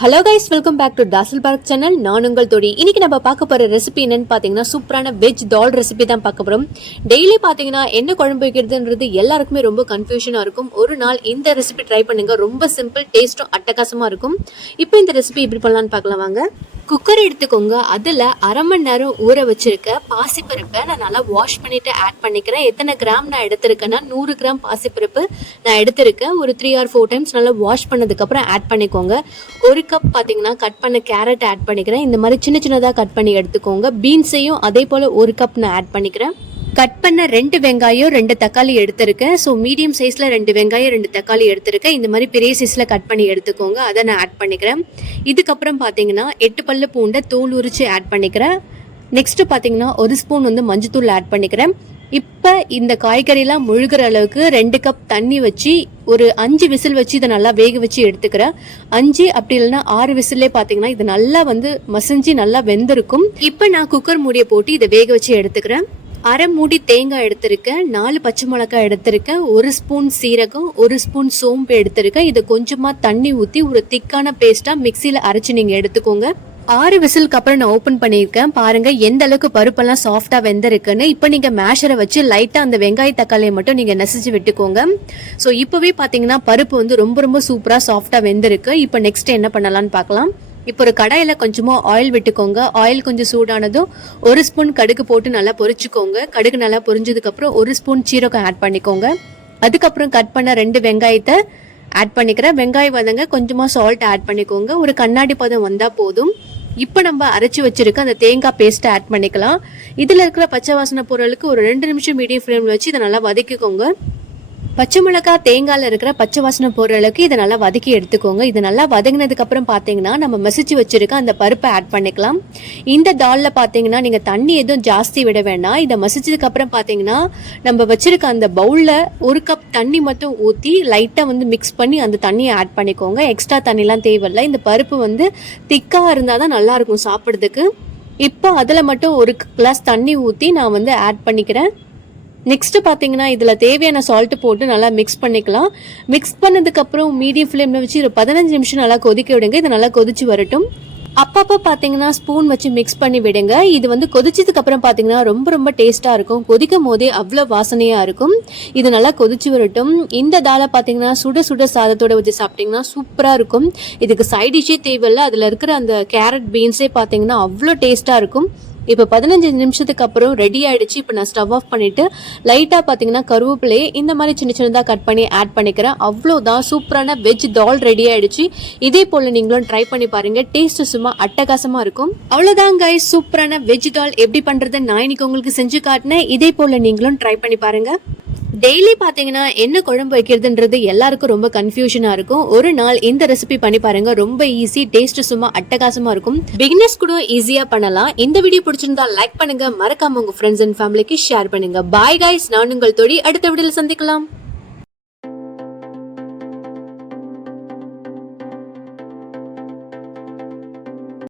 Hello guys, welcome back to டாசல் park channel. நான் உங்கள் தோடி. இன்னைக்கு நம்ம பார்க்க போற ரெசிபி என்னன்னு பாத்தீங்கன்னா சூப்பரான வெஜ் தால் ரெசிபி தான் பார்க்க போறோம். டெய்லி பாத்தீங்கன்னா என்ன குழம்பு வைக்கிறதுன்றது எல்லாருக்குமே ரொம்ப கன்ஃபியூஷனா இருக்கும். ஒரு நாள் இந்த ரெசிபி ட்ரை பண்ணுங்க. ரொம்ப சிம்பிள், டேஸ்டும் அட்டகாசமா இருக்கும். இப்போ இந்த ரெசிபி எப்படி பண்ணலாம்னு பார்க்கலாம் வாங்க. குக்கர் எடுத்துக்கோங்க. அதில் அரை மணி நேரம் ஊற வச்சிருக்க பாசிப்பருப்பை நான் நல்லா வாஷ் பண்ணிட்டு ஆட் பண்ணிக்கிறேன். எத்தனை கிராம் நான் எடுத்திருக்கேன்னா 100 கிராம் பாசிப்பருப்பு நான் எடுத்திருக்கேன். ஒரு 3 or 4 டைம்ஸ் நல்லா வாஷ் பண்ணதுக்கப்புறம் ஆட் பண்ணிக்கோங்க. ஒரு கப் பார்த்தீங்கன்னா கட் பண்ண கேரட் ஆட் பண்ணிக்கிறேன். இந்த மாதிரி சின்ன சின்னதாக கட் பண்ணி எடுத்துக்கோங்க. பீன்ஸையும் அதே போல் ஒரு கப் நான் ஆட் பண்ணிக்கிறேன். கட் பண்ண 2 வெங்காயம் 2 தக்காளி எடுத்திருக்கேன். ஸோ மீடியம் சைஸில் 2 வெங்காயம் 2 தக்காளி எடுத்திருக்கேன். இந்த மாதிரி பெரிய சைஸில் கட் பண்ணி எடுத்துக்கோங்க. அதை நான் ஆட் பண்ணிக்கிறேன். இதுக்கப்புறம் பார்த்தீங்கன்னா 8 பல்லு பூண்டை தோல் உரிச்சு ஆட் பண்ணிக்கிறேன். நெக்ஸ்ட் பார்த்தீங்கன்னா 1 ஸ்பூன் மஞ்சத்தூள் ஆட் பண்ணிக்கிறேன். இப்போ இந்த காய்கறிலாம் முழுகிற அளவுக்கு 2 கப் தண்ணி வச்சு ஒரு 5 விசில் வச்சு இதை நல்லா வேக வச்சு எடுத்துக்கிறேன். 5 அப்படி இல்லைன்னா 6 விசிலே பார்த்தீங்கன்னா இது நல்லா மசிஞ்சு நல்லா வெந்திருக்கும். இப்போ நான் குக்கர் மூடியை போட்டு இதை வேக வச்சு எடுத்துக்கிறேன். அரை மூடி தேங்காய் எடுத்திருக்கேன். 4 பச்சை மிளகாய் எடுத்திருக்கேன். 1 ஸ்பூன் சீரகம், 1 ஸ்பூன் சோம்பு எடுத்திருக்கேன். இதை கொஞ்சமாக தண்ணி ஊற்றி ஒரு திக்கான பேஸ்ட்டாக மிக்சியில் அரைச்சி நீங்கள் எடுத்துக்கோங்க. 6 விசிலுக்கு அப்புறம் நான் ஓப்பன் பண்ணியிருக்கேன். பாருங்க எந்த அளவுக்கு பருப்பெல்லாம் சாஃப்டாக வெந்திருக்குன்னு. இப்போ நீங்கள் மேஷரை வச்சு லைட்டாக அந்த வெங்காய தக்காளியை மட்டும் நீங்கள் நெசிச்சு விட்டுக்கோங்க. ஸோ இப்போவே பார்த்தீங்கன்னா பருப்பு ரொம்ப ரொம்ப சூப்பராக சாஃப்டாக வெந்திருக்கு. இப்போ நெக்ஸ்ட் என்ன பண்ணலான்னு பார்க்கலாம். இப்போ ஒரு கடாயில் கொஞ்சமாக ஆயில் விட்டுக்கோங்க. ஆயில் கொஞ்சம் சூடானதும் 1 ஸ்பூன் கடுகு போட்டு நல்லா பொரிச்சுக்கோங்க. கடுகு நல்லா பொரிஞ்சதுக்கப்புறம் 1 ஸ்பூன் சீரகம் ஆட் பண்ணிக்கோங்க. அதுக்கப்புறம் கட் பண்ண 2 வெங்காயத்தை ஆட் பண்ணிக்கிறேன். வெங்காயம் வதங்க கொஞ்சமாக சால்ட் ஆட் பண்ணிக்கோங்க. ஒரு கண்ணாடி பதம் வந்தால் போதும். இப்போ நம்ம அரைச்சி வச்சிருக்க அந்த தேங்காய் பேஸ்ட்டை ஆட் பண்ணிக்கலாம். இதில் இருக்கிற பச்சை வாசனை பொருளுக்கு ஒரு 2 நிமிஷம் மீடியம் ஃப்ளேமில் வச்சு இதை நல்லா வதக்கிக்கோங்க. பச்சை மிளகாய் தேங்காயில் இருக்கிற பச்சை வாசனை போகிற அளவுக்கு இதை நல்லா வதக்கி எடுத்துக்கோங்க. இது நல்லா வதங்கினதுக்கு அப்புறம் பார்த்தீங்கன்னா நம்ம மசிச்சு வச்சிருக்க அந்த பருப்பை ஆட் பண்ணிக்கலாம். இந்த தாலில் பார்த்தீங்கன்னா நீங்கள் தண்ணி எதுவும் ஜாஸ்தி விட வேண்டாம். இதை மசிச்சதுக்கு அப்புறம் பார்த்தீங்கன்னா நம்ம வச்சிருக்க அந்த பவுலில் 1 கப் தண்ணி மட்டும் ஊற்றி லைட்டாக மிக்ஸ் பண்ணி அந்த தண்ணியை ஆட் பண்ணிக்கோங்க. எக்ஸ்ட்ரா தண்ணிலாம் தேவையில்லை. இந்த பருப்பு திக்காக இருந்தால் தான் நல்லா இருக்கும் சாப்பிட்றதுக்கு. இப்போ அதில் மட்டும் 1 கிளாஸ் தண்ணி ஊற்றி நான் ஆட் பண்ணிக்கிறேன். நெக்ஸ்ட் பார்த்தீங்கன்னா இதில் தேவையான சால்ட்டு போட்டு நல்லா மிக்ஸ் பண்ணிக்கலாம். மிக்ஸ் பண்ணதுக்கப்புறம் மீடியம் ஃப்ளேமில் வச்சு ஒரு 15 நிமிஷம் நல்லா கொதிக்க விடுங்க. இது நல்லா கொதிச்சு வரட்டும். அப்பப்போ பார்த்தீங்கன்னா ஸ்பூன் வச்சு மிக்ஸ் பண்ணி விடுங்க. இது கொதிச்சதுக்கு அப்புறம் பார்த்தீங்கன்னா ரொம்ப ரொம்ப டேஸ்ட்டாக இருக்கும். கொதிக்கும் போதே அவ்வளோ வாசனையாக இருக்கும். இது நல்லா கொதிச்சு வரட்டும். இந்த தாலை பார்த்தீங்கன்னா சுட சுட சாதத்தோட வச்சு சாப்பிட்டிங்கன்னா சூப்பராக இருக்கும். இதுக்கு சைட் டிஷ்ஷே தேவையில்லை. அதில் இருக்கிற அந்த கேரட் பீன்ஸே பார்த்தீங்கன்னா அவ்வளோ டேஸ்ட்டாக இருக்கும். இப்போ 15 நிமிஷத்துக்கு அப்புறம் ரெடி ஆயிடுச்சு. இப்போ நான் ஸ்டவ் ஆஃப் பண்ணிட்டு லைட்டாக பார்த்தீங்கன்னா கருவேப்பிலையே இந்த மாதிரி சின்ன சின்னதாக கட் பண்ணி ஆட் பண்ணிக்கிறேன். அவ்வளோதான், சூப்பரான வெஜ் தால் ரெடி ஆயிடுச்சு. இதே போல் நீங்களும் ட்ரை பண்ணி பாருங்க. டேஸ்ட் சும்மா அட்டகாசமாக இருக்கும். அவ்வளோதான் கைஸ், சூப்பரான வெஜ் தால் எப்படி பண்ணுறது நான் இன்னைக்கு உங்களுக்கு செஞ்சு காட்டினேன். இதே போல் நீங்களும் ட்ரை பண்ணி பாருங்க. டெய்லி பார்த்தீங்கன்னா என்ன குழம்பு வைக்கிறதுன்றது எல்லாருக்கும் ரொம்ப கன்ஃபியூஷனாக இருக்கும். ஒரு நாள் இந்த ரெசிபி பண்ணி பாருங்க. ரொம்ப ஈஸி, டேஸ்ட் சும்மா அட்டகாசமாக இருக்கும். பிகினர்ஸ் கூட ஈஸியாக பண்ணலாம். இந்த வீடியோ பிடிச்சிருந்தா லைக் பண்ணுங்க. மறக்காம உங்க ஃப்ரெண்ட்ஸ் அண்ட் ஃபேமிலிக்கு ஷேர் பண்ணுங்க. பாய் கைஸ், நான் உங்கள் தோடி. அடுத்த வீடியோவில் சந்திக்கலாம்.